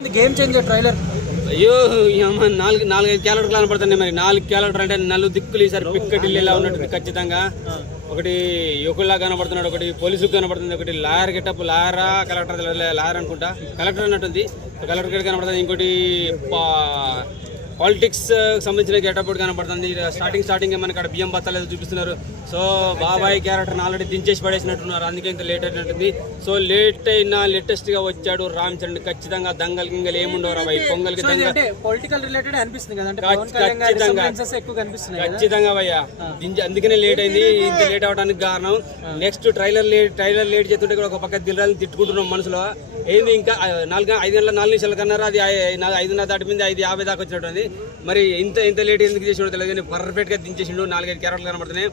Game changer trailer. అయ్యో నాలుగైదు క్యారెక్టర్లు కనపడుతున్నాయి. మరి 4 క్యారెక్టర్ అంటే 4 దిక్కులు ఈసారి పిక్కటిల్లేలా ఉన్నట్టు ఖచ్చితంగా. ఒకటి యువకుల్లా కనబడుతున్నాడు, ఒకటి పోలీసు కనబడుతుంది, ఒకటి లాయర్ గెటప్, లాయరా కలెక్టర్ లాయర్ అనుకుంటా, కలెక్టర్ అన్నట్టుంది, కలెక్టర్ గెటప్ కనబడుతుంది. ఇంకోటి పాలిటిక్స్ సంబంధించిన గెటప్ కనబడుతుంది. స్టార్టింగ్ మనకి అక్కడ బియ్యం బత్తాలు చూపిస్తున్నారు. సో బాబాయ్ క్యారెక్టర్ ఆల్రెడీ దించేసి పడేసినట్టున్నారు, అందుకే ఇంత లేట్ అయినట్టుంది. సో లేటెస్ట్ గా వచ్చాడు రామ్ చరణ్. ఖచ్చితంగా దంగల్ గింగల్ ఏముండవు రాబాయ్, పొంగల్ పొలిటికల్ రిలేటెడ్ అనిపిస్తుంది కదా, ఖచ్చితంగా భయ్యా. అందుకనే లేట్ అయింది. ఇంత లేట్ అవడానికి కారణం నెక్స్ట్ ట్రైలర్ లేట్ చేస్తుంటే ఒక పక్క దిల్రాజుని తిట్టుకుంటున్నాం మనసులో. ఏంది ఇంకా 5 గంటల 4 నిమిషాల కన్నారా, అది 5:30 దాటిపోయింది, 5:50 దాకా వచ్చినట్టుంది. మరి ఇంత లేట్ ఎందుకు చేసినో తెలియదు కానీ పర్ఫెక్ట్ గా దించేసిండు. 4-5 క్యారెక్టర్లు కనబడుతున్నాయి.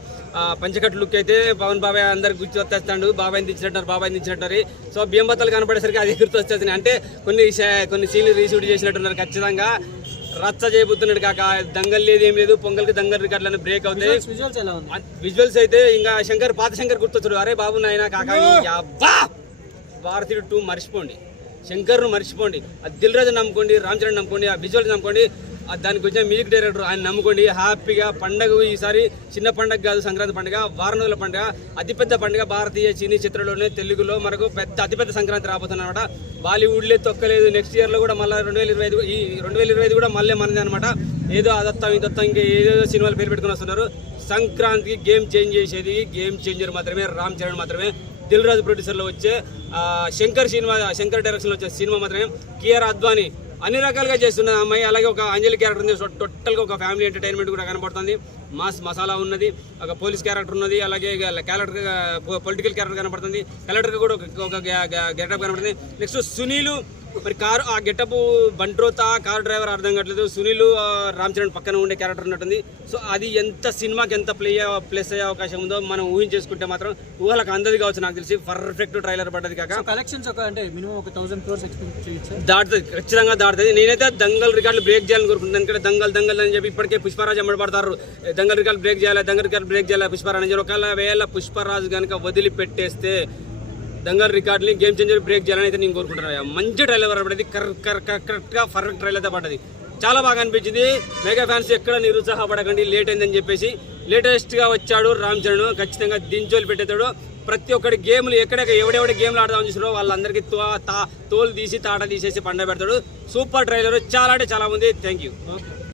పంచకట్టు లుక్ అయితే పవన్ బాబాయ్ అందరికి గుర్తు వచ్చేస్తాడు. బాబాయ్ దించినట్టు. సో బియ్యం బత్తాలు కనపడేసరికి అది గుర్తు వచ్చేస్తున్నాయి. అంటే కొన్ని సీన్లు రీషూట్ చేసినట్టున్నారు. ఖచ్చితంగా రచ్చ చేయబోతున్నాడు కాక. దంగల్ లేదు, ఏం లేదు, పొంగల్కి దంగల్ రికార్డులను బ్రేక్ అవుతాయి. విజువల్స్ అయితే ఇంకా పాత శంకర్ గుర్తొచ్చాడు. అరే బాబు నాయన కాక భారతీయుడు 2 మర్చిపోండి, శంకర్ను మర్చిపోండి, అది దిల్ రాజు నమ్ముకోండి, రామ్ చరణ్ నమ్ముకోండి, ఆ విజువల్స్ నమ్ముకోండి, దానికి వచ్చిన మ్యూజిక్ డైరెక్టర్ ఆయన నమ్ముకోండి. హ్యాపీగా పండగ ఈసారి చిన్న పండగ కాదు, సంక్రాంతి పండుగ, వారం రోజుల పండుగ, అతిపెద్ద పండుగ భారతీయ సినీ చిత్రంలోనే తెలుగులో మనకు అతిపెద్ద సంక్రాంతి రాబోతుంది అనమాట. బాలీవుడ్లే తొక్కలేదు. నెక్స్ట్ ఇయర్ లో కూడా మళ్ళీ 2025 కూడా మళ్ళీ మనది అనమాట. ఏదో అదత్తం ఇదత్తం ఇంకా ఏదో సినిమాలు పేరు పెట్టుకుని వస్తున్నారు. సంక్రాంతికి గేమ్ చేంజ్ చేసేది గేమ్ చేంజర్ మాత్రమే, రామ్ చరణ్ మాత్రమే. దిల్ రాజు ప్రొడ్యూసర్లో వచ్చే శంకర్ డైరెక్షన్లో వచ్చే సినిమా మాత్రమే. కియారా అద్వానీ అన్ని రకాలుగా చేస్తున్న అమ్మాయి. అలాగే ఒక అంజలి క్యారెక్టర్ ఉంది. టోటల్గా ఒక ఫ్యామిలీ ఎంటర్టైన్మెంట్ కూడా కనబడుతుంది. మసాలా ఉన్నది, ఒక పోలీస్ క్యారెక్టర్ ఉన్నది, అలాగే పొలిటికల్ క్యారెక్టర్ కనబడుతుంది. కలెక్టర్ కూడా ఒక గెటప్ కనబడుతుంది. నెక్స్ట్ సునీల్ మరి కారు ఆ గెటప్ బంట్రోతా కార్ డ్రైవర్ అర్థం కావట్లేదు. సునీల్ రామ్ చరణ్ పక్కన ఉండే క్యారెక్టర్ ఉన్నట్టుంది. సో అది ఎంత సినిమాకి ఎంత ప్లస్ అయ్యే అవకాశం ఉందో మనం ఊహించేసుకుంటే మాత్రం ఊహలకు అందది కావచ్చు. నాకు తెలిసి పర్ఫెక్ట్ ట్రైలర్ పడ్డది కాక కలెక్షన్స్ అంటే మినిమం 1000 crores ఎక్స్పెక్ట్ చేయొచ్చు. దాటుతుంది, ఖచ్చితంగా దాటుతుంది. నేనైతే దంగల్ రికార్డులు బ్రేక్ చేయాలని కోరుకుంటున్నాను. ఎందుకంటే దంగల్ అని చెప్పి ఇప్పటికే పుష్పరాజ్ అమ్మడబడతారు. దంగల్ రికార్డు బ్రేక్ చేయాలి పుష్పరాజ్ అని చెప్పి. ఒకవేళ పుష్పరాజ్ కనుక వదిలిపెట్టేస్తే దంగల్ రికార్డుని గేమ్ చేంజర్ బ్రేక్ చేయాలని అయితే నేను కోరుకుంటున్నాను. మంచి ట్రైలర్ పడ్డది, కరెక్ట్గా పర్ఫెక్ట్ ట్రైలర్ అయితే పడ్డది. చాలా బాగా అనిపించింది. మెగా ఫ్యాన్స్ ఎక్కడ నిరుత్సాహపడకండి లేట్ అయిందని చెప్పేసి. లేటెస్ట్గా వచ్చాడు రామ్ చరణ్, ఖచ్చితంగా దించోలు పెట్టేతాడు. ప్రతి ఒక్కటి గేమ్లు ఎవడెవడి గేమ్లు ఆడదామని చూసారో వాళ్ళందరికీ తోలు తీసి తాట తీసేసి పండ పెడతాడు. సూపర్ ట్రైలర్, చాలా అంటే చాలా ఉంది. Thank you.